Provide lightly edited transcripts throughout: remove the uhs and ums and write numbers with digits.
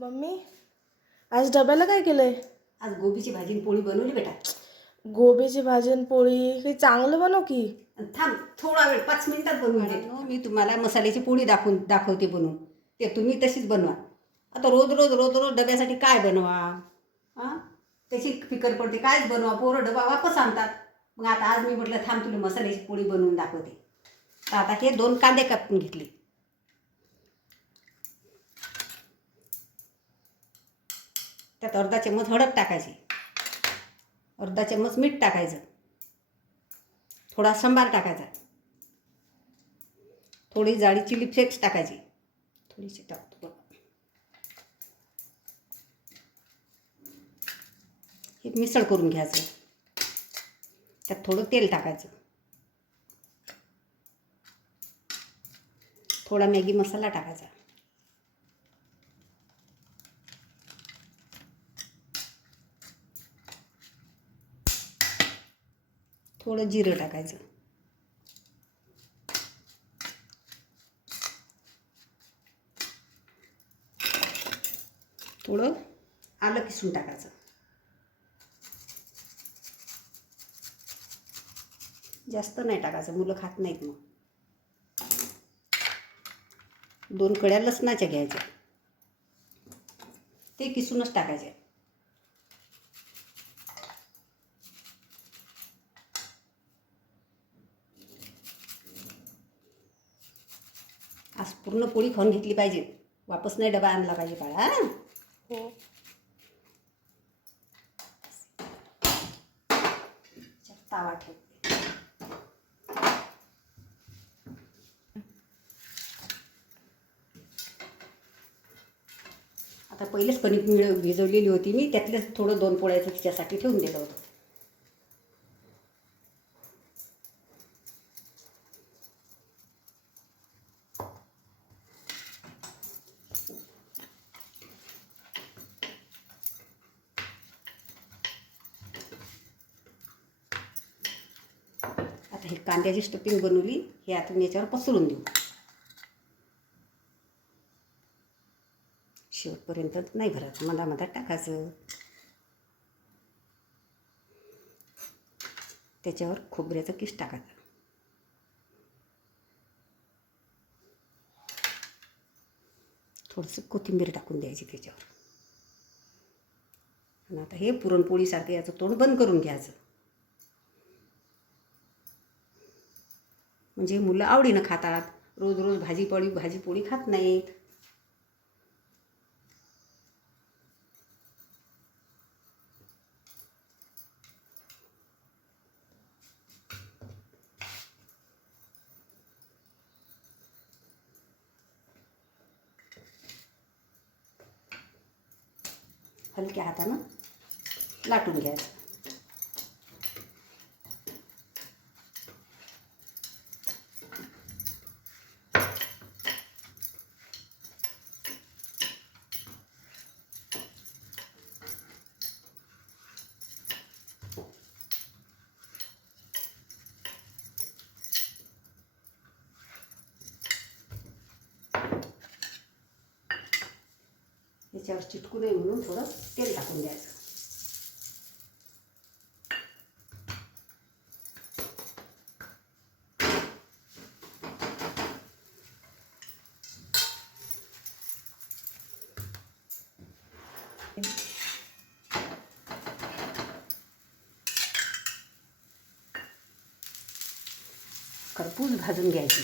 Mummy, आज डब्याला काय केलंय? आज गोबीची भाजी आणि पोळी बनवली बेटा. गोबीची भाजी आणि पोळी काही चांगलं बनव की. थांब थोडा वेळ 5 मिनिटात बनवून दे. मी तुम्हाला मसाल्याची पोळी दाखवते बनवून. ते तुम्ही तशीच बनवा. आता रोज रोज रोज रोज डब्यासाठी काय बनवा? हां, त्याची फिकर पडते. कायच बनवा, पोरं डबा वापस आणतात. मग आता आज मी म्हटलं थांब तुला मसाल्याची पोळी बनवून दाखवते. तर आता हे 2 कांदे कापून घेतले. त्यात अर्धा चम्मच हळद टाकायची, अर्धा चम्मच मीठ टाकायचं, थोडा सांबार टाकायचा, थोडी जाडी चिली फ्लेक्स टाकायची, थोडीशी टाकतो बघा. हे मिसळ करून घ्यायचं. त्यात थोडं तेल टाकायचं, थोडा मॅगी मसाला टाकायचा, थोडं जिरं टाकायचं, थोडं आलं किसून टाकायचं, जास्त नाही टाकायचं, मुलं खात नाहीत. मग 2 कळ्या लसणाच्या घ्यायच्या, ते किसूनच टाकायचे. आज पूर्ण पोळी खाऊन घेतली पाहिजे, वापस नाही डबा आणला पाहिजे बाळा. हो. तावा ठेव. आता पहिलेच कणिक भिजवलेली होती मी, त्यातलेच थोडं 2 पोळ्याचं तिच्यासाठी ठेवून दिलं होतं. आता हे कांद्याची स्टफिंग बनवली, हे आता मी याच्यावर पसरून देऊ. शेवटपर्यंत नाही भरायचं, मधात टाकायचं. त्याच्यावर खोबऱ्याचा किस टाकायचा, थोडंसं कोथिंबीर टाकून द्यायची त्याच्यावर. आणि आता हे पुरणपोळीसारखं याचं तोंड बंद करून घ्यायचं, म्हणजे मुलं आवडीनं खातात. रोज रोज भाजीपोळी खात नाहीत. हलक्या हातानं लाटून घ्यायचं. याच्यावर चिटकू नये म्हणून थोडं तेल टाकून द्यायचं. खरपूस भाजून घ्यायची.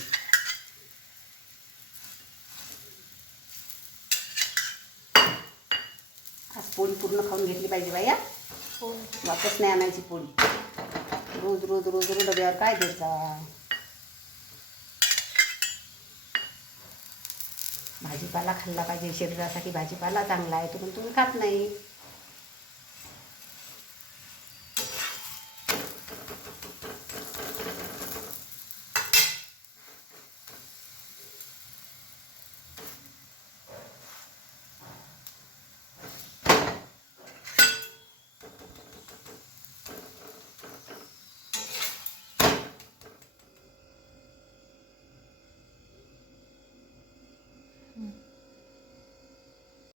आज पोळी पूर्ण खाऊन घेतली पाहिजे बाया. हो. वापस नाही आणायची पोळी. रोज रोज रोज रोज डब्यावर काय द्यायचा. भाजीपाला खाल्ला पाहिजे, शरीरासाठी भाजीपाला चांगला आहे, तो पण तुम्ही खात नाही.